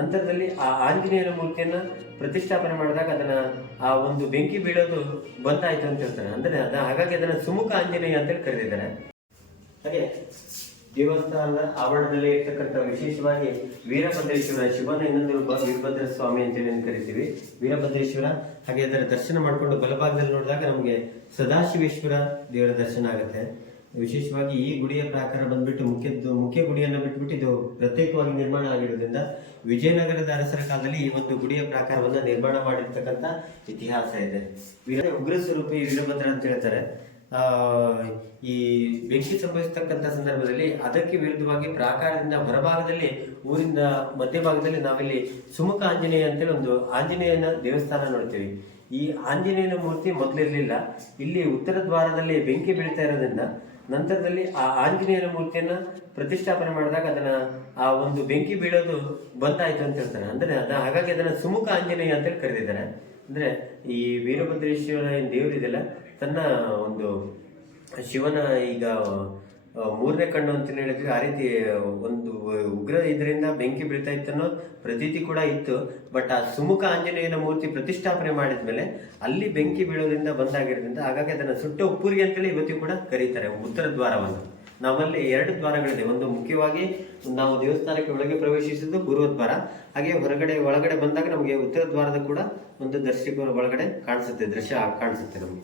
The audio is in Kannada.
ನಂತರದಲ್ಲಿ ಆ ಆಂಜನೇಯನ ಮೂರ್ತಿಯನ್ನ ಪ್ರತಿಷ್ಠಾಪನೆ ಮಾಡಿದಾಗ ಅದನ್ನ ಆ ಒಂದು ಬೆಂಕಿ ಬೀಳೋದು ಬಂದಾಯಿತು ಅಂತ ಹೇಳ್ತಾರೆ. ಅಂದ್ರೆ ಅದ ಹಾಗಾಗಿ ಅದನ್ನು ಸುಮುಖ ಆಂಜನೇಯ ಅಂತೇಳಿ ಕರೆದಿದ್ದಾರೆ. ಹಾಗೆ ದೇವಸ್ಥಾನದ ಆವರಣದಲ್ಲಿ ಇರ್ತಕ್ಕಂಥ ವಿಶೇಷವಾಗಿ ವೀರಭದ್ರೇಶ್ವರ ಶಿವನ ಇನ್ನೊಂದು ವೀರಭದ್ರ ಸ್ವಾಮಿ ಅಂತೇಳಿ ಕರಿತೀವಿ. ವೀರಭದ್ರೇಶ್ವರ, ಹಾಗೆ ಅದರ ದರ್ಶನ ಮಾಡಿಕೊಂಡು ಬಲಭಾಗದಲ್ಲಿ ನೋಡಿದಾಗ ನಮಗೆ ಸದಾಶಿವೇಶ್ವರ ದೇವರ ದರ್ಶನ ಆಗುತ್ತೆ. ವಿಶೇಷವಾಗಿ ಈ ಗುಡಿಯ ಪ್ರಾಕಾರ ಬಂದ್ಬಿಟ್ಟು ಮುಖ್ಯ ಮುಖ್ಯ ಗುಡಿಯನ್ನು ಬಿಟ್ಬಿಟ್ಟು ಇದು ಪ್ರತ್ಯೇಕವಾಗಿ ನಿರ್ಮಾಣ ಆಗಿರೋದ್ರಿಂದ ವಿಜಯನಗರದ ಅರಸರ ಕಾಲದಲ್ಲಿ ಈ ಒಂದು ಗುಡಿಯ ಪ್ರಾಕಾರವನ್ನು ನಿರ್ಮಾಣ ಮಾಡಿರ್ತಕ್ಕಂಥ ಇತಿಹಾಸ ಇದೆ. ಉಗ್ರ ಸ್ವರೂಪಿ ವೀರಭದ್ರ ಅಂತ ಹೇಳ್ತಾರೆ. ಈ ಬೆಂಕಿ ಸಂಭವಿಸ್ತಕ್ಕಂಥ ಸಂದರ್ಭದಲ್ಲಿ ಅದಕ್ಕೆ ವಿರುದ್ಧವಾಗಿ ಪ್ರಾಕಾರದಿಂದ ಹೊರಭಾಗದಲ್ಲಿ ಊರಿಂದ ಮಧ್ಯಭಾಗದಲ್ಲಿ ನಾವಿಲ್ಲಿ ಸುಮುಖ ಆಂಜನೇಯ ಅಂತೇಳಿ ಒಂದು ಆಂಜನೇಯನ ದೇವಸ್ಥಾನ ನೋಡ್ತೀವಿ. ಈ ಆಂಜನೇಯನ ಮೂರ್ತಿ ಮೊದಲಿರಲಿಲ್ಲ. ಇಲ್ಲಿ ಉತ್ತರ ದ್ವಾರದಲ್ಲಿ ಬೆಂಕಿ ಬೀಳ್ತಾ ಇರೋದ್ರಿಂದ ನಂತರದಲ್ಲಿ ಆ ಆಂಜನೇಯನ ಮೂರ್ತಿಯನ್ನ ಪ್ರತಿಷ್ಠಾಪನೆ ಮಾಡಿದಾಗ ಅದನ್ನ ಆ ಒಂದು ಬೆಂಕಿ ಬೀಳೋದು ಬಂದಾಯ್ತು ಅಂತ ಹೇಳ್ತಾರೆ. ಅಂದ್ರೆ ಅದ ಹಾಗಾಗಿ ಅದನ್ನ ಸುಮುಖ ಆಂಜನೇಯ ಅಂತೇಳಿ ಕರೆದಿದ್ದಾರೆ. ಅಂದ್ರೆ ಈ ವೀರಭದ್ರೇಶ್ವರ ದೇವರಿದೆಲ್ಲ ತನ್ನ ಒಂದು ಶಿವನ ಈಗ ಮೂರನೇ ಕಣ್ಣು ಅಂತ ಹೇಳಿದ್ವಿ ಆ ರೀತಿ ಒಂದು ಉಗ್ರ ಇದರಿಂದ ಬೆಂಕಿ ಬೀಳ್ತಾ ಇತ್ತು ಅನ್ನೋ ಪ್ರತೀತಿ ಕೂಡ ಇತ್ತು. ಬಟ್ ಆ ಸುಮುಖ ಆಂಜನೇಯನ ಮೂರ್ತಿ ಪ್ರತಿಷ್ಠಾಪನೆ ಮಾಡಿದ ಮೇಲೆ ಅಲ್ಲಿ ಬೆಂಕಿ ಬೀಳೋದ್ರಿಂದ ಬಂದಾಗಿರೋದ್ರಿಂದ ಹಾಗಾಗಿ ಅದನ್ನ ಸುಟ್ಟ ಉಪ್ಪುರಿಗೆ ಅಂತೇಳಿ ಇವತ್ತಿಗೂ ಕೂಡ ಕರೀತಾರೆ ಉತ್ತರ ದ್ವಾರವನ್ನು. ನಮ್ಮಲ್ಲಿ ಎರಡು ದ್ವಾರಗಳಿದೆ. ಒಂದು ಮುಖ್ಯವಾಗಿ ನಾವು ದೇವಸ್ಥಾನಕ್ಕೆ ಒಳಗೆ ಪ್ರವೇಶಿಸಿದ್ದು ಗುರುವದ್ವಾರ ದ್ವಾರ ಹಾಗೆ ಹೊರಗಡೆ, ಒಳಗಡೆ ಬಂದಾಗ ನಮಗೆ ಉತ್ತರ ದ್ವಾರದ ಕೂಡ ಒಂದು ದರ್ಶಕ ಒಳಗಡೆ ಕಾಣಿಸುತ್ತೆ, ದೃಶ್ಯ ಕಾಣಿಸುತ್ತೆ ನಮಗೆ.